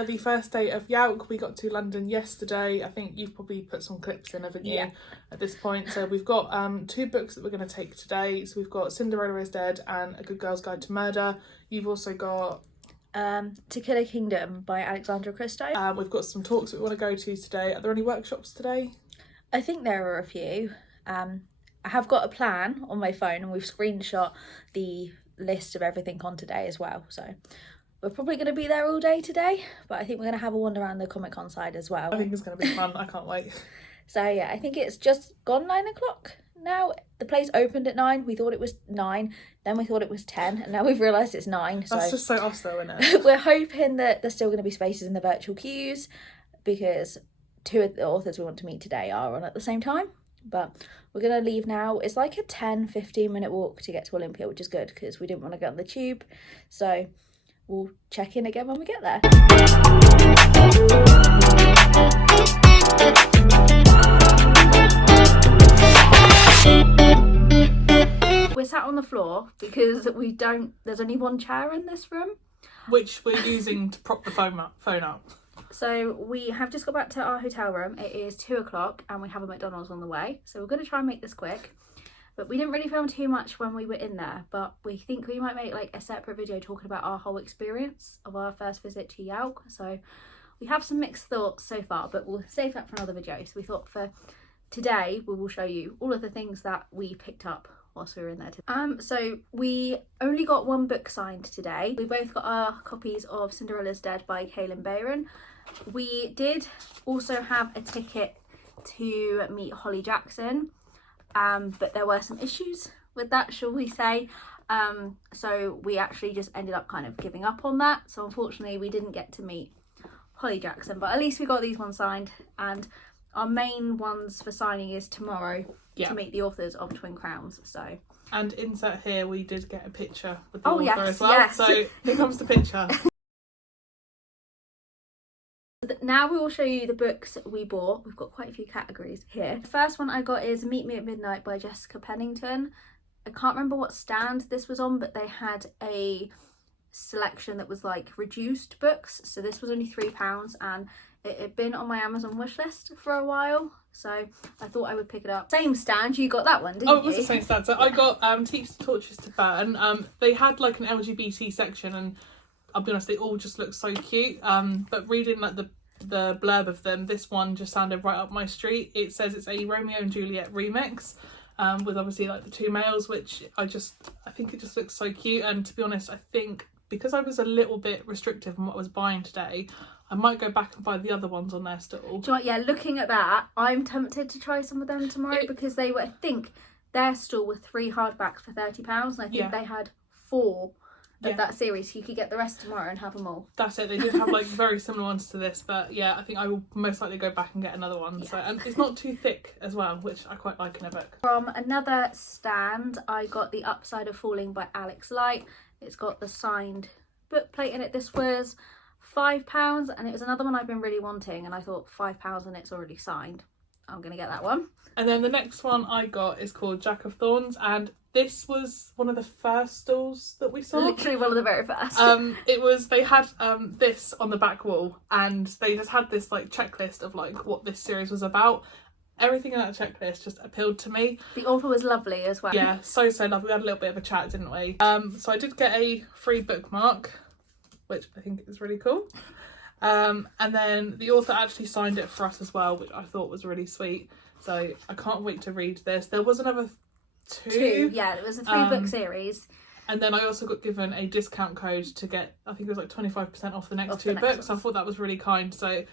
the first day of YALC. We got to London yesterday. I think you've probably put some clips in, haven't you, at this point. So we've got 2 books that we're going to take today. So we've got Cinderella is Dead and A Good Girl's Guide to Murder. You've also got To Kill a Kingdom by Alexandra Christo. We've got some talks that we want to go to today. Are there any workshops today? I think there are a few. I have got a plan on my phone and we've screenshot the list of everything on today as well. So we're probably going to be there all day today, but I think we're going to have a wander around the Comic Con side as well. I think it's going to be fun. I can't wait. So yeah, I think it's just gone 9 o'clock now. The place opened at 9. We thought it was 9, then we thought it was 10, and now we've realised it's 9. So that's just so us though, isn't it? We're hoping that there's still going to be spaces in the virtual queues because 2 of the authors we want to meet today are on at the same time. But we're going to leave now. It's like a 10-15 minute walk to get to Olympia, which is good because we didn't want to get on the tube. So we'll check in again when we get there. We're sat on the floor because there's only one chair in this room, which we're using to prop the phone up. So we have just got back to our hotel room. It is 2 o'clock and we have a McDonald's on the way. So we're going to try and make this quick. But we didn't really film too much when we were in there. But we think we might make like a separate video talking about our whole experience of our first visit to YALC. So we have some mixed thoughts so far, but we'll save that for another video. So we thought for today we will show you all of the things that we picked up whilst we were in there today. So we only got 1 book signed today. We both got our copies of Cinderella's Dead by Kaylin Bayron. We did also have a ticket to meet Holly Jackson, but there were some issues with that, shall we say. So we actually just ended up kind of giving up on that. So unfortunately we didn't get to meet Holly Jackson, but at least we got these ones signed, and our main ones for signing is tomorrow to meet the authors of Twin Crowns. So, and insert here, we did get a picture with the author as well. Yes. So here comes the picture. Now we will show you the books we bought. We've got quite a few categories here. The first one I got is Meet Me at Midnight by Jessica Pennington. I can't remember what stand this was on, but they had a selection that was like reduced books. So this was only £3 and it had been on my Amazon wishlist for a while. So I thought I would pick it up. Same stand, you got that one, didn't you? Oh, it was the same stand. So I got Teach the Torches to Burn. They had like an LGBT section, and I'll be honest, they all just look so cute. But reading like the blurb of them, this one just sounded right up my street. It says it's a Romeo and Juliet remix, with obviously like the 2 males, which I think it just looks so cute. And to be honest, I think because I was a little bit restrictive on what I was buying today, I might go back and buy the other ones on their stall. Do you know what? Yeah, looking at that, I'm tempted to try some of them tomorrow because they were, I think their stall were 3 hardbacks for £30, and I think they had 4 of that series. So you could get the rest tomorrow and have them all. That's it. They did have like very similar ones to this, but yeah, I think I will most likely go back and get another one. Yeah. So, and it's not too thick as well, which I quite like in a book. From another stand, I got The Upside of Falling by Alex Light. It's got the signed book plate in it. This was £5, and it was another one I've been really wanting, and I thought £5 and it's already signed, I'm gonna get that one. And then the next one I got is called Jack of Thorns, and this was one of the first stalls that we saw. Literally one of the very first. They had this on the back wall, and they just had this like checklist of like what this series was about. Everything in that checklist just appealed to me. The author was lovely as well. Yeah, so lovely. We had a little bit of a chat, didn't we? So I did get a free bookmark, which I think is really cool. And then the author actually signed it for us as well, which I thought was really sweet. So I can't wait to read this. There was another 2. Yeah, it was a 3-book series. And then I also got given a discount code to get, I think it was like 25% off the next 2 books. So I thought that was really kind. So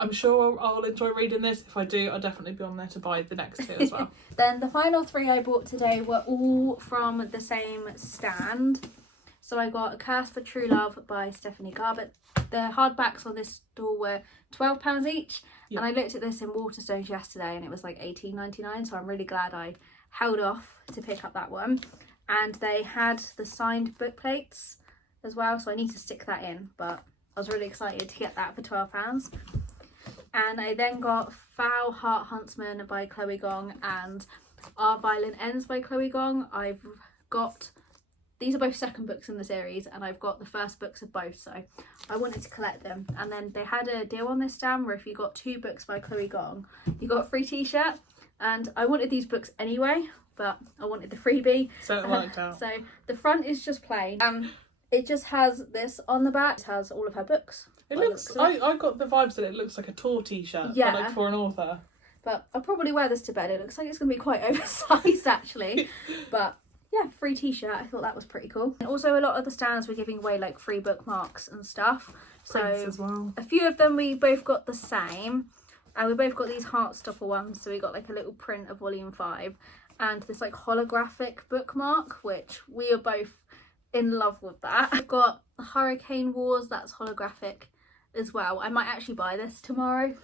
I'm sure I'll enjoy reading this. If I do, I'll definitely be on there to buy the next 2 as well. Then the final 3 I bought today were all from the same stand. So I got A Curse for True Love by Stephanie Garbutt. The hardbacks on this stall were £12 each. Yep. And I looked at this in Waterstones yesterday and it was like $18.99. So I'm really glad I held off to pick up that one. And they had the signed book plates as well. So I need to stick that in. But I was really excited to get that for £12. And I then got Foul Heart Huntsman by Chloe Gong and Our Violin Ends by Chloe Gong. I've got these are both second books in the series, and I've got the first books of both, so I wanted to collect them. And then they had a deal on this stand where if you got 2 books by Chloe Gong, you got a free t-shirt. And I wanted these books anyway, but I wanted the freebie. So it worked out. So the front is just plain. It just has this on the back. It has all of her books. It looks, I got the vibes that it looks like a tour t-shirt, Yeah. but like for an author. But I'll probably wear this to bed. It looks like it's going to be quite oversized actually. But yeah, free t-shirt. I thought that was pretty cool. And also a lot of the stands were giving away like free bookmarks and stuff. Prints So as well. a few of them we both got the same. And we both got these Heartstopper ones. So we got like a little print of volume 5. And this like holographic bookmark, which we are both in love with that. I've got Hurricane Wars, that's holographic as well. I might actually buy this tomorrow.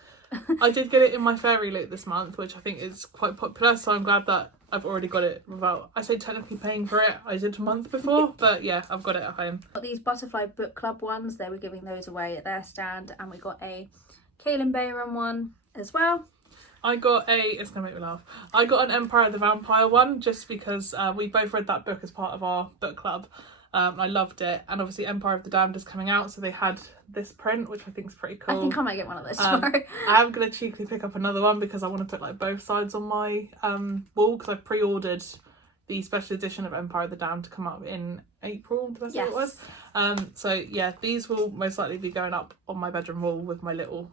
I did get it in my fairy loot this month, which I think is quite popular, so I'm glad that I've already got it without, I say technically paying for it. I did a month before, but yeah, I've got it at home. Got these Butterfly Book Club ones, they were giving those away at their stand, and we got a Kaylin Bayram one as well. I got it's going to make me laugh, I got an Empire of the Vampire one, just because we both read that book as part of our book club. I loved it, and obviously Empire of the Damned is coming out, so they had this print, which I think is pretty cool. I think I might get one of those tomorrow. I am going to cheekily pick up another one because I want to put like both sides on my wall, because I've pre-ordered the special edition of Empire of the Damned to come up in April, did I say it was? So yeah, these will most likely be going up on my bedroom wall with my little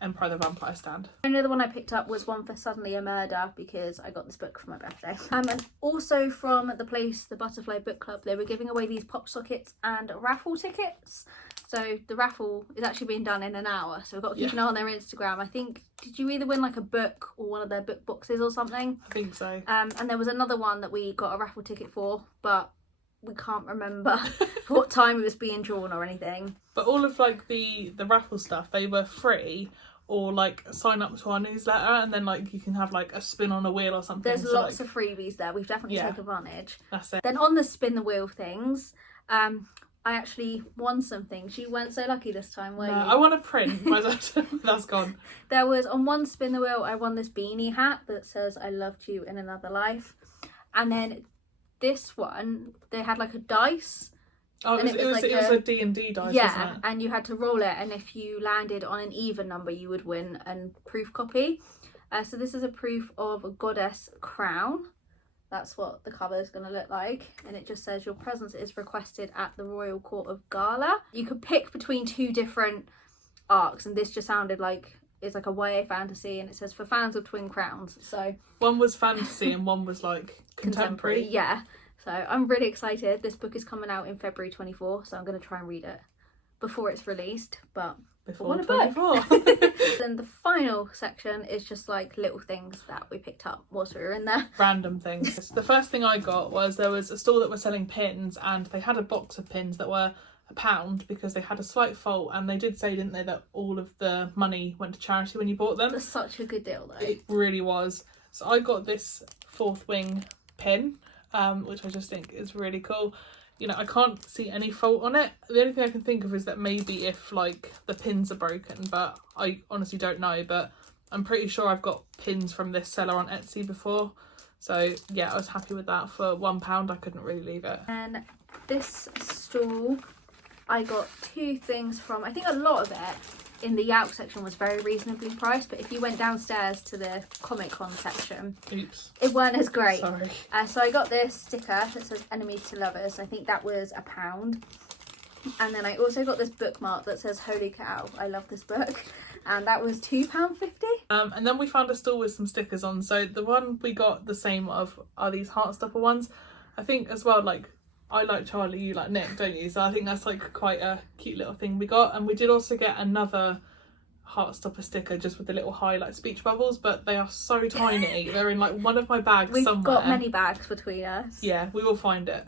Empire of the Vampire stand. Another one I picked up was one for Suddenly a Murder, because I got this book for my birthday. And also from the place, the Butterfly Book Club, they were giving away these pop sockets and raffle tickets. So the raffle is actually being done in an hour, so we've got to keep an eye on their Instagram. I think, did you either win like a book or one of their book boxes or something? I think so. And there was another one that we got a raffle ticket for, but we can't remember for what time it was being drawn or anything. But all of like the raffle stuff, they were free, or like sign up to our newsletter, and then like you can have like a spin on a wheel or something. There's lots of freebies there. We've definitely taken advantage. That's it. Then on the spin the wheel things, I actually won some things. You weren't so lucky this time, were you? I won a print. That's gone. There was, on one spin the wheel, I won this beanie hat that says I loved you in another life. And then this one, they had like a dice. Oh, it was a D&D dice, wasn't it? And you had to roll it, and if you landed on an even number, you would win a proof copy. So this is a proof of a goddess crown. That's what the cover is going to look like. And it just says, your presence is requested at the Royal Court of Gala. You could pick between 2 different arcs, and this just sounded like it's like a YA fantasy, and it says for fans of Twin Crowns. So one was fantasy and one was like contemporary. Yeah. So I'm really excited. This book is coming out in February 24, so I'm going to try and read it before it's released. But before a 24. Then the final section is just like little things that we picked up whilst we were in there. Random things. The first thing I got was there was a store that was selling pins, and they had a box of pins that were £1 because they had a slight fault, and they did say, didn't they, that all of the money went to charity when you bought them. That's such a good deal though. It really was. So I got this Fourth Wing pin, which I just think is really cool. You know, I can't see any fault on it. The only thing I can think of is that maybe if like the pins are broken, but I honestly don't know. But I'm pretty sure I've got pins from this seller on Etsy before. So yeah, I was happy with that. For £1, I couldn't really leave it. And this stall, I got 2 things from, I think a lot of it in the YALC section was very reasonably priced, but if you went downstairs to the Comic Con section, oops, it weren't as great. Sorry. So I got this sticker that says enemies to lovers. I think that was £1. And then I also got this bookmark that says holy cow, I love this book, and that was £2.50. And then we found a stall with some stickers on. So the one we got the same of are these Heartstopper ones. I think as well, like, I like Charlie, you like Nick, don't you? So I think that's like quite a cute little thing we got. And we did also get another Heartstopper sticker just with the little highlight speech bubbles, but they are so tiny. They're in like one of my bags somewhere. We've got many bags between us. Yeah, we will find it.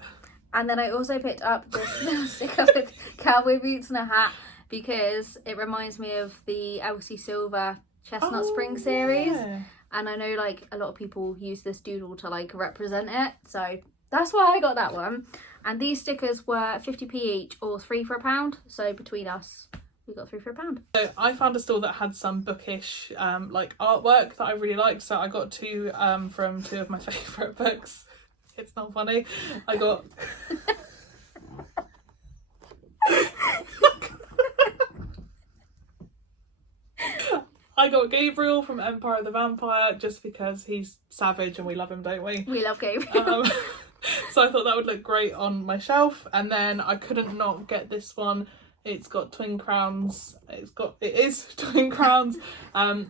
And then I also picked up this little sticker with cowboy boots and a hat because it reminds me of the Elsie Silver Chestnut Spring series. Yeah. And I know like a lot of people use this doodle to like represent it. So that's why I got that one. And these stickers were 50p each or 3 for £1. So between us, we got 3 for £1. So I found a store that had some bookish like artwork that I really liked. So I got 2 from 2 of my favourite books. It's not funny. I got I got Gabriel from Empire of the Vampire just because he's savage and we love him, don't we? We love Gabriel. So I thought that would look great on my shelf, and then I couldn't not get this one. It's got twin crowns. It is twin crowns,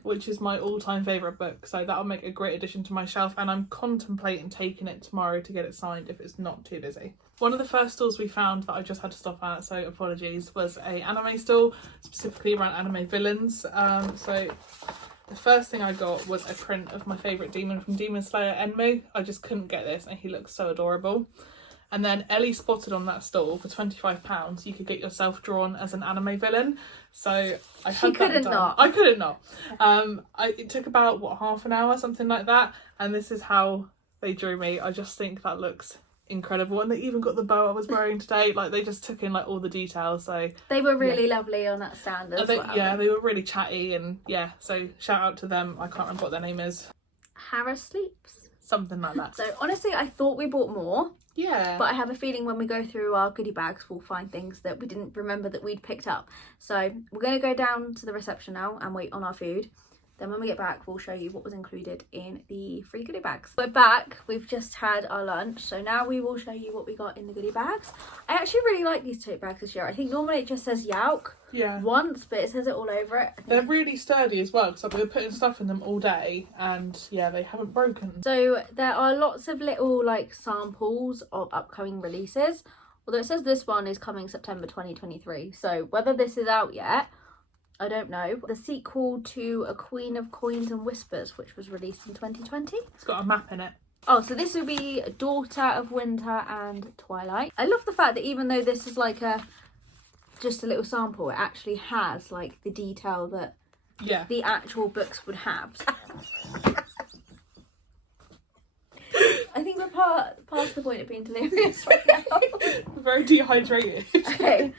which is my all-time favourite book. So that'll make a great addition to my shelf, and I'm contemplating taking it tomorrow to get it signed if it's not too busy. One of the first stalls we found that I just had to stop at, so apologies, was a anime stall, specifically around anime villains. So the first thing I got was a print of my favourite demon from Demon Slayer, Enmu. I just couldn't get this, and he looks so adorable. And then Ellie spotted on that stall for £25 you could get yourself drawn as an anime villain. So I had that done. I couldn't not. It took about half an hour, something like that, and this is how they drew me. I just think that looks incredible, and they even got the bow I was wearing today. Like, they just took in like all the details. So they were really lovely on that stand as well. Yeah, they were really chatty, and yeah, so shout out to them. I can't remember what their name is. Hara Sleeps, something like that. So honestly, I thought we bought more. Yeah. But I have a feeling when we go through our goodie bags, we'll find things that we didn't remember that we'd picked up. So we're going to go down to the reception now and wait on our food. Then when we get back, we'll show you what was included in the free goodie bags. We're back. We've just had our lunch. So now we will show you what we got in the goodie bags. I actually really like these tote bags this year. I think normally it just says YALC once, but it says it all over it. They're really sturdy as well, because we were putting stuff in them all day, and yeah, they haven't broken. So there are lots of little like samples of upcoming releases. Although it says this one is coming September 2023. So whether this is out yet, I don't know. The sequel to A Queen of Coins and Whispers, which was released in 2020. It's got a map in it. Oh, so this will be Daughter of Winter and Twilight. I love the fact that even though this is like just a little sample, it actually has like the detail that the actual books would have. I think we're past the point of being delirious right now. We're very dehydrated. Okay.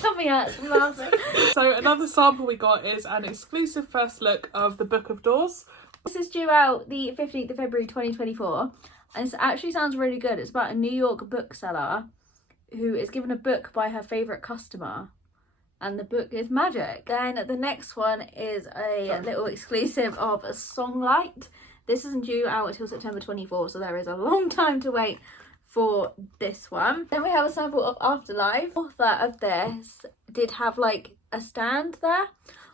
Tummy hurts from laughing. So another sample we got is an exclusive first look of the Book of Doors. This is due out the 15th of February 2024, and this actually sounds really good. It's about a New York bookseller who is given a book by her favourite customer, and the book is magic. Then the next one is a little exclusive of Songlight. This isn't due out until September 24, so there is a long time to wait for this one. Then we have a sample of Afterlife. The author of this did have like a stand there,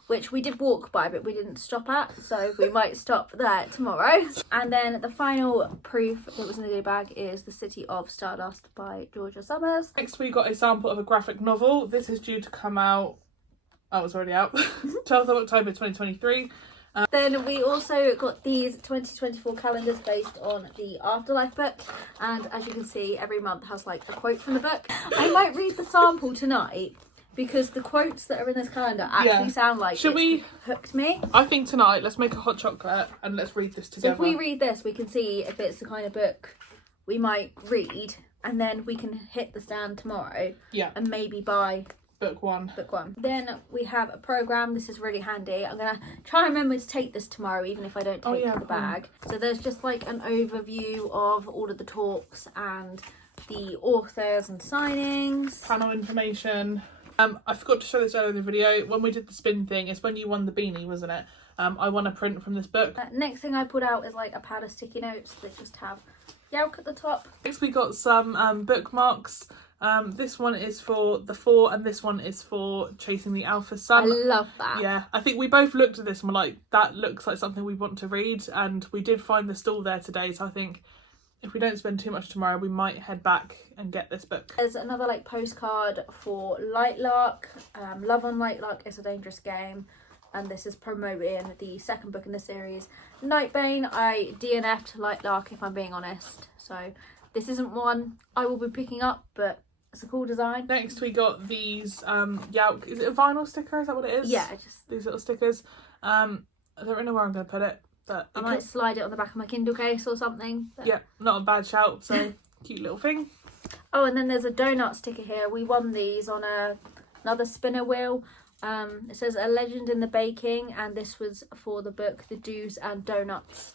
which we did walk by but we didn't stop at, so we might stop there tomorrow. And then the final proof that was in the goodie bag is The City of Stardust by Georgia Summers. Next we got a sample of a graphic novel. This is due to come out, it's already out, 12th of October 2023. Then we also got these 2024 calendars based on the Afterlife book, and as you can see, every month has like a quote from the book. I might read the sample tonight because the quotes that are in this calendar actually sound like hooked me. I think tonight let's make a hot chocolate and let's read this together. So if we read this, we can see if it's the kind of book we might read, and then we can hit the stand tomorrow and maybe buy book one. Then we have a programme. This is really handy. I'm going to try and remember to take this tomorrow, even if I don't take the bag. So there's just like an overview of all of the talks and the authors and signings. Panel information. I forgot to show this earlier in the video. When we did the spin thing, it's when you won the beanie, wasn't it? I won a print from this book. Next thing I put out is like a pad of sticky notes that just have YALC at the top. Next we got some bookmarks. This one is for The Four and this one is for Chasing the Alpha Sun. I love that. Yeah, I think we both looked at this and were like, that looks like something we want to read, and we did find the stall there today, so I think if we don't spend too much tomorrow, we might head back and get this book. There's another like postcard for Lightlark. Love on Lightlark is a Dangerous Game, and this is promoting the second book in the series, Nightbane. I DNF'd Lightlark if I'm being honest, so this isn't one I will be picking up, but it's a cool design. Next we got these YALC, is it a vinyl sticker, is that what it is? Yeah, just these little stickers. I don't really know where I'm going to put it, but I might slide it on the back of my Kindle case or something. Yeah, not a bad shout, so cute little thing. Oh, and then there's a donut sticker here. We won these on another spinner wheel. It says A Legend in the Baking, and this was for the book The Do's and Donuts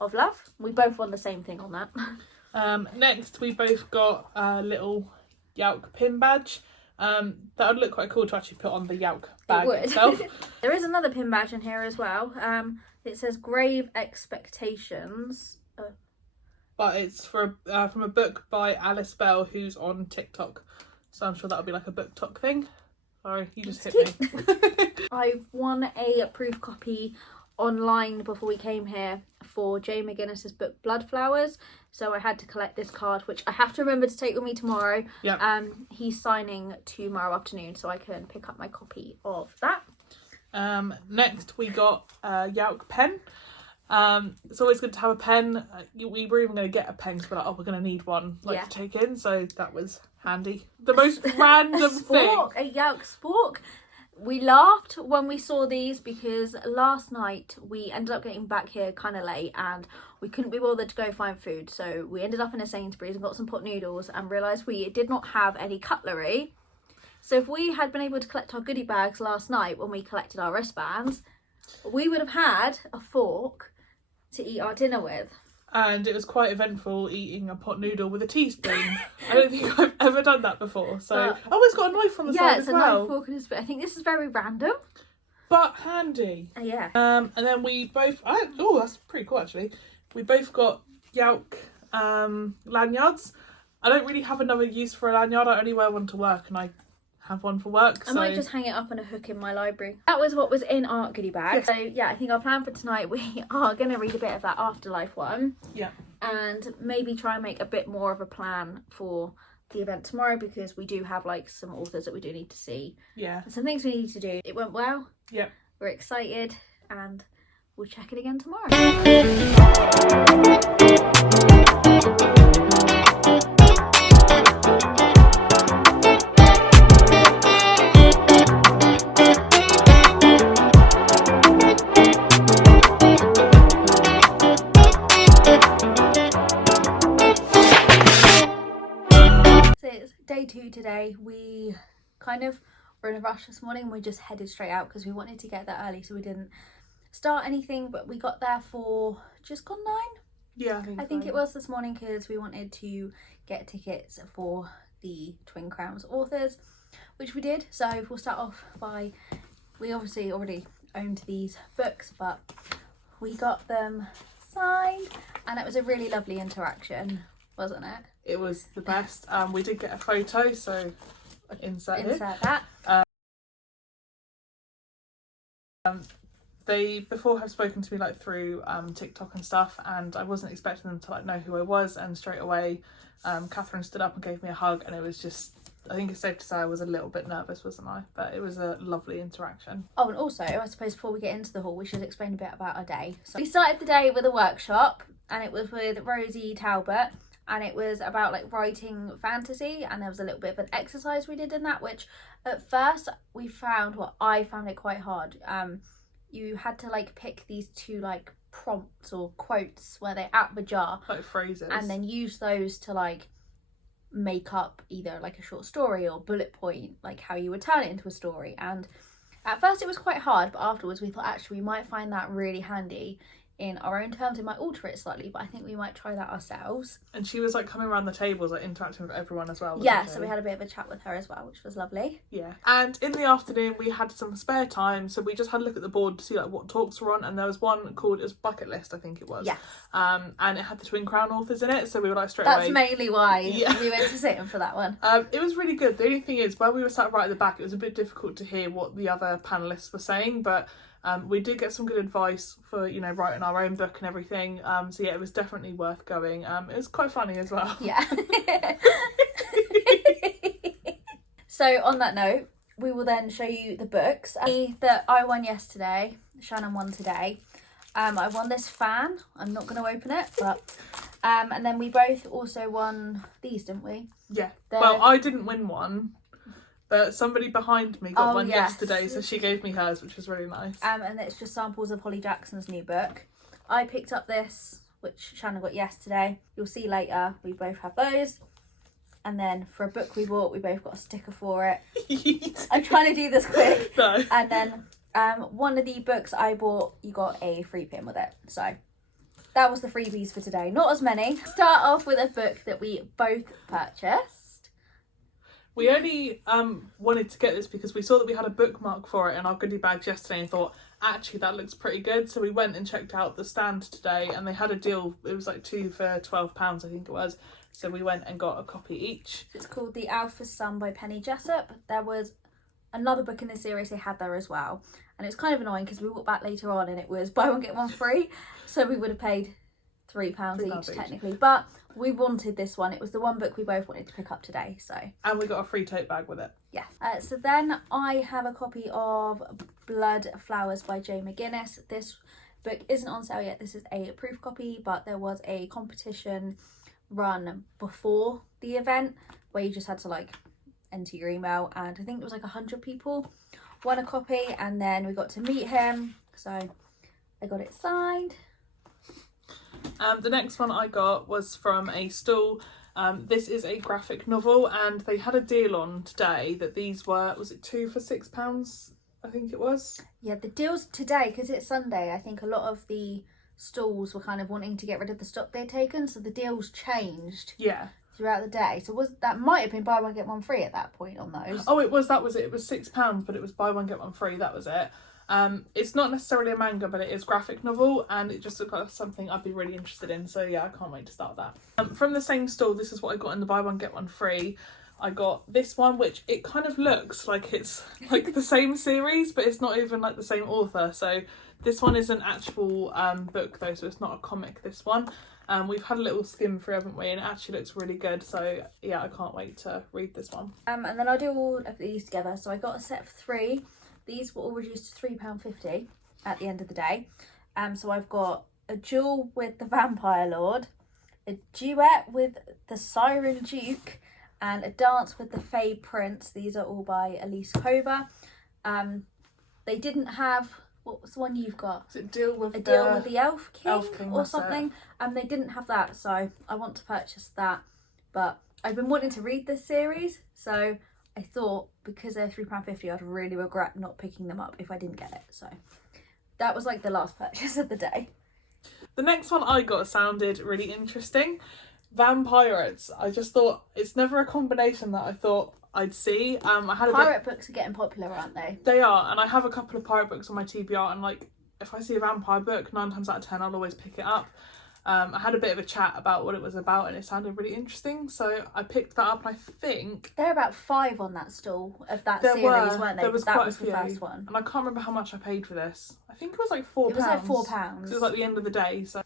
of Love. We both won the same thing on that. Next we both got a little YALC pin badge. That would look quite cool to actually put on the YALC bag would. itself. There is another pin badge in here as well. It says Grave Expectations. But it's from a book by Alice Bell, who's on TikTok. So I'm sure that'll be like a book talk thing. Sorry, you just hit me. I've won a proof copy online before we came here for Jay McGuinness's book Blood Flowers. So I had to collect this card, which I have to remember to take with me tomorrow. Yeah. He's signing tomorrow afternoon, so I can pick up my copy of that. Next we got a YALC pen. It's always good to have a pen. We were even going to get a pen because we're like, oh, we're going to need one to take in, so that was handy. The most random thing. A YALC spork. We laughed when we saw these because last night we ended up getting back here kind of late and we couldn't be bothered to go find food, so we ended up in a Sainsbury's and got some pot noodles and realised we did not have any cutlery. So if we had been able to collect our goodie bags last night when we collected our wristbands, we would have had a fork to eat our dinner with. And it was quite eventful eating a pot noodle with a teaspoon. I don't think I've ever done that before. So it's got a knife on the side as well. Yeah, it's a knife, fork and a spoon. I think this is very random. But handy. Yeah. And then we both... Oh, that's pretty cool actually. We both got YALC lanyards. I don't really have another use for a lanyard. I only wear one to work and I have one for work. I might just hang it up on a hook in my library. That was what was in our goodie bag. Yes. So yeah, I think our plan for tonight, we are going to read a bit of that Afterlife one. Yeah. And maybe try and make a bit more of a plan for the event tomorrow because we do have like some authors that we do need to see. Yeah. And some things we need to do. It went well. Yeah. We're excited and we'll check it again tomorrow. Day 2 today. We kind of were in a rush this morning. We just headed straight out because we wanted to get there early so we didn't start anything, but we got there for just gone 9. Yeah, I think it was this morning because we wanted to get tickets for the Twin Crowns authors, which we did. So we'll start off by, we obviously already owned these books, but we got them signed and it was a really lovely interaction, wasn't it? It was the best. We did get a photo, so insert that. They before have spoken to me like through TikTok and stuff, and I wasn't expecting them to like know who I was, and straight away Catherine stood up and gave me a hug, and it was just, I think it's safe to say I was a little bit nervous, wasn't I? But it was a lovely interaction. Oh, and also I suppose before we get into the haul we should explain a bit about our day. So we started the day with a workshop and it was with Rosie Talbot. And it was about like writing fantasy, and there was a little bit of an exercise we did in that, which at first I found it quite hard. You had to like pick these 2 like prompts or quotes where they out the jar, like phrases, and then use those to like make up either like a short story or bullet point, like how you would turn it into a story. And at first it was quite hard, but afterwards we thought actually we might find that really handy in our own terms. It might alter it slightly, but I think we might try that ourselves. And she was like coming around the tables, like interacting with everyone as well. Yeah, so we had a bit of a chat with her as well, which was lovely. Yeah. And in the afternoon we had some spare time, so we just had a look at the board to see like what talks were on, and there was one called, it was Bucket List, I think it was. Yes. And it had the Twin Crown authors in it, so we were like straight away. That's mainly why we went to sit in for that one. It was really good. The only thing is, when we were sat right at the back, it was a bit difficult to hear what the other panellists were saying, but we did get some good advice for, you know, writing our own book and everything. So yeah, it was definitely worth going. It was quite funny as well. Yeah. So on that note, we will then show you the books that I won yesterday. Shannon won today. I won this fan. I'm not going to open it, but and then we both also won these, didn't we? Yeah. Well, I didn't win one. But somebody behind me got one yes. yesterday, so she gave me hers, which was really nice. And it's just samples of Holly Jackson's new book. I picked up this, which Shannon got yesterday. You'll see later, we both have those. And then for a book we bought, we both got a sticker for it. I'm trying to do this quick. No. And then one of the books I bought, you got a free pin with it. So that was the freebies for today. Not as many. Start off with a book that we both purchased. We only wanted to get this because we saw that we had a bookmark for it in our goodie bags yesterday and thought, actually, that looks pretty good. So we went and checked out the stand today and they had a deal. It was like 2 for £12, I think it was. So we went and got a copy each. It's called The Alpha Sun by Penny Jessup. There was another book in the series they had there as well. And it was kind of annoying because we walked back later on and it was buy one, get one free. So we would have paid £3 each technically. But we wanted this one. It was the one book we both wanted to pick up today. So and we got a free tote bag with it. Yes. So then I have a copy of Blood Flowers by Jo McGuinness. This book isn't on sale yet. This is a proof copy, but there was a competition run before the event where you just had to like enter your email, and I think it was like 100 people won a copy, and then we got to meet him, so I got it signed. The next one I got was from a stall. This is a graphic novel and they had a deal on today that these were, was it 2 for £6, I think it was? Yeah, the deals today, because it's Sunday, I think a lot of the stalls were kind of wanting to get rid of the stock they'd taken, so the deals changed throughout the day. So that might have been buy one get one free at that point on those. Oh, that was it. It was £6, but it was buy one get one free. That was it. It's not necessarily a manga, but it is graphic novel, and it just looks like something I'd be really interested in. So yeah, I can't wait to start that. From the same stall, this is what I got in the buy one get one free. I got this one, which it kind of looks like it's like the same series, but it's not even like the same author. So this one is an actual book though, so it's not a comic, this one. We've had a little skim through, haven't we? And it actually looks really good. So yeah, I can't wait to read this one. And then I'll do all of these together. So I got a set of 3. These were all reduced to £3.50 at the end of the day. So I've got a duel with the Vampire Lord, a duet with the Siren Duke, and a dance with the Fey Prince. These are all by Elise Kober. They didn't have, what was the one you've got? Is it Deal with the Elf King or that's something? They didn't have that, so I want to purchase that. But I've been wanting to read this series, so I thought because they're £3.50, I'd really regret not picking them up if I didn't get it. So that was like the last purchase of the day. The next one I got sounded really interesting. Vampirates. I just thought it's never a combination that I thought I'd see. I had pirate books are getting popular, aren't they? They are, and I have a couple of pirate books on my TBR, and like if I see a vampire book, 9 times out of 10 I'll always pick it up. I had a bit of a chat about what it was about and it sounded really interesting, so I picked that up, and I think there are about 5 on that stall of that series, weren't they? There was that quite was a few. The first one, and I can't remember how much I paid for this. I think it was like £4. It was like £4. It was like the end of the day. So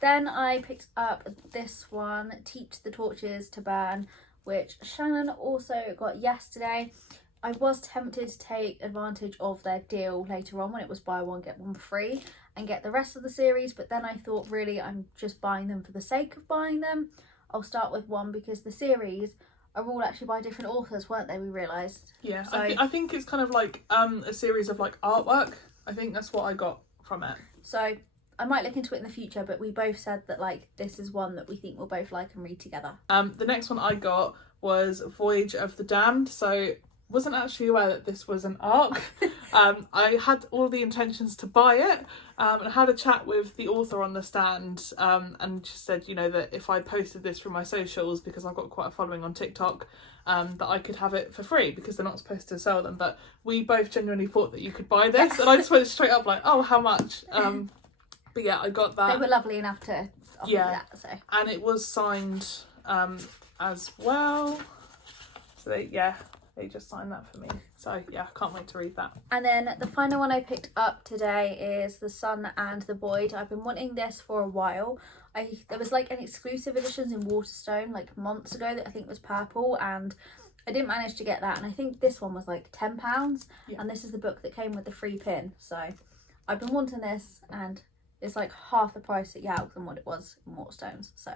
then I picked up this one, Teach the Torches to Burn, which Shannon also got yesterday. I was tempted to take advantage of their deal later on when it was buy one get one free and get the rest of the series, but then I thought really I'm just buying them for the sake of buying them. I'll start with one because the series are all actually by different authors, weren't they? We realised. Yeah, so, I think it's kind of like a series of like artwork. I think that's what I got from it. So I might look into it in the future, but we both said that like this is one that we think we'll both like and read together. The next one I got was Voyage of the Damned. So wasn't actually aware that this was an arc. I had all the intentions to buy it, and I had a chat with the author on the stand, and she said, you know, that if I posted this through my socials, because I've got quite a following on TikTok, that I could have it for free because they're not supposed to sell them. But we both genuinely thought that you could buy this, yes. And I just went straight up like, oh, how much? But yeah, I got that. They were lovely enough to offer me that. So. And it was signed as well. So they just signed that for me. So yeah, I can't wait to read that. And then the final one I picked up today is The Sun and the Void. I've been wanting this for a while. There was like an exclusive editions in Waterstone like months ago that I think was purple, and I didn't manage to get that. And I think this one was like £10, and this is the book that came with the free pin. So I've been wanting this, and it's like half the price at YALC than what it was in Waterstones. So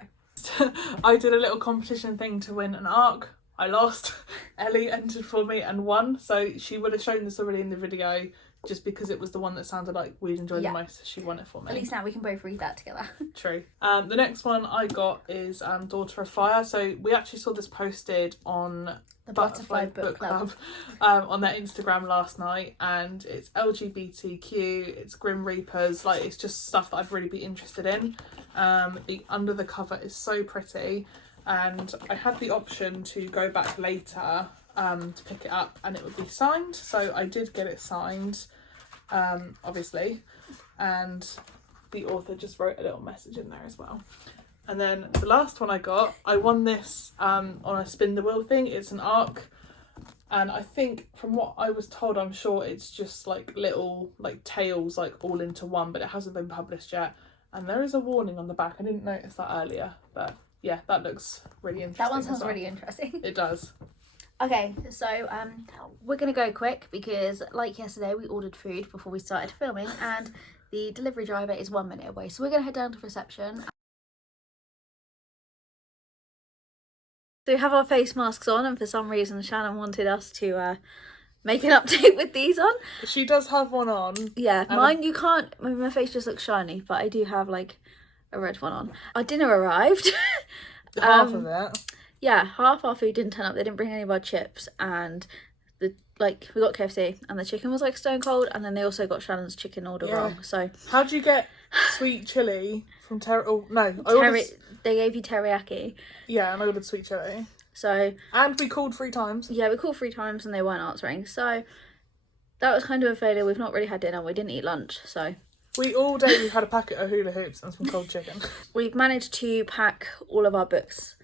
I did a little competition thing to win an ARC. I lost. Ellie entered for me and won, so she would have shown this already in the video just because it was the one that sounded like we'd enjoy the most. She won it for me. At least now we can both read that together. True. The next one I got is Daughter of Fire. So we actually saw this posted on the Butterfly Book Club on their Instagram last night, and it's LGBTQ, it's Grim Reapers, like it's just stuff that I'd really be interested in. The under the cover is so pretty. And I had the option to go back later to pick it up and it would be signed. So I did get it signed, obviously, and the author just wrote a little message in there as well. And then the last one I won this on a spin the wheel thing. It's an ARC, and I think from what I was told, I'm sure it's just like little like tales like all into one, but it hasn't been published yet. And there is a warning on the back. I didn't notice that earlier, but yeah, that looks really interesting. That one sounds really interesting. It does. Okay, so we're gonna go quick because like yesterday we ordered food before we started filming and the delivery driver is 1 minute away, so we're gonna head down to reception. So we have our face masks on, and for some reason Shannon wanted us to make an update with these on. She does have one on. Yeah, mine you can't, I mean, my face just looks shiny, but I do have like a red one on. Our dinner arrived. Half of it. Yeah, half our food didn't turn up. They didn't bring any of our chips, and we got KFC and the chicken was like stone cold, and then they also got Shannon's chicken order wrong. So how do you get sweet chili from they gave you teriyaki. Yeah, and I ordered sweet chili. So and we called 3 times. Yeah, we called 3 times and they weren't answering. So that was kind of a failure. We've not really had dinner. We didn't eat lunch. So we've had a packet of hula hoops and some cold chicken. We've managed to pack all of our books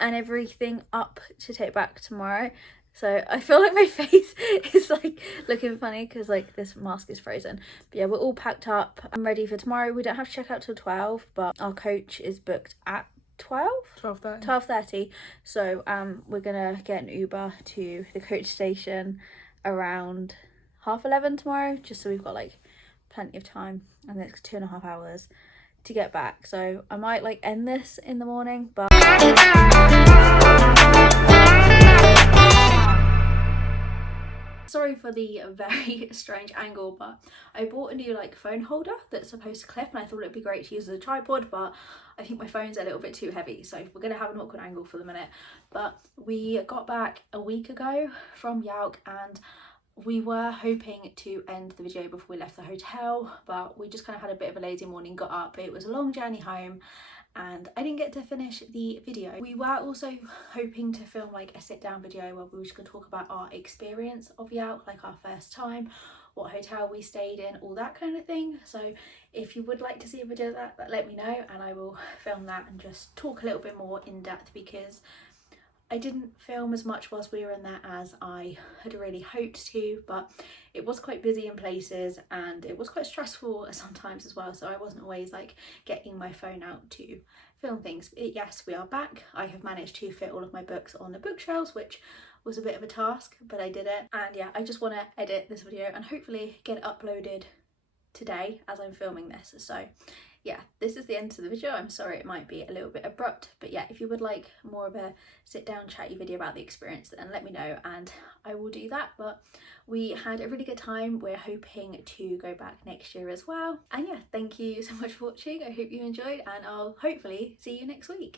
and everything up to take back tomorrow. So I feel like my face is like looking funny because like this mask is frozen. But yeah, we're all packed up. I'm ready for tomorrow. We don't have to check out till 12, but our coach is booked at 12:30. So we're gonna get an Uber to the coach station around 11:30 tomorrow, just so we've got like plenty of time, and it's 2.5 hours to get back. So I might like end this in the morning, but sorry for the very strange angle, but I bought a new like phone holder that's supposed to clip, and I thought it'd be great to use as a tripod, but I think my phone's a little bit too heavy, so we're gonna have an awkward angle for the minute. But we got back a week ago from YALC, and we were hoping to end the video before we left the hotel, but we just kind of had a bit of a lazy morning, got up, it was a long journey home, and I didn't get to finish the video. We were also hoping to film like a sit down video where we were just going to talk about our experience of YALC, like our first time, what hotel we stayed in, all that kind of thing. So if you would like to see a video of that, let me know and I will film that and just talk a little bit more in depth, because I didn't film as much whilst we were in there as I had really hoped to, but it was quite busy in places and it was quite stressful sometimes as well, so I wasn't always like getting my phone out to film things. Yes, we are back. I have managed to fit all of my books on the bookshelves, which was a bit of a task, but I did it. And yeah, I just want to edit this video and hopefully get it uploaded today as I'm filming this. So yeah, this is the end of the video. I'm sorry it might be a little bit abrupt, but yeah, if you would like more of a sit down chatty video about the experience, then let me know and I will do that. But we had a really good time. We're hoping to go back next year as well. And yeah, thank you so much for watching. I hope you enjoyed, and I'll hopefully see you next week.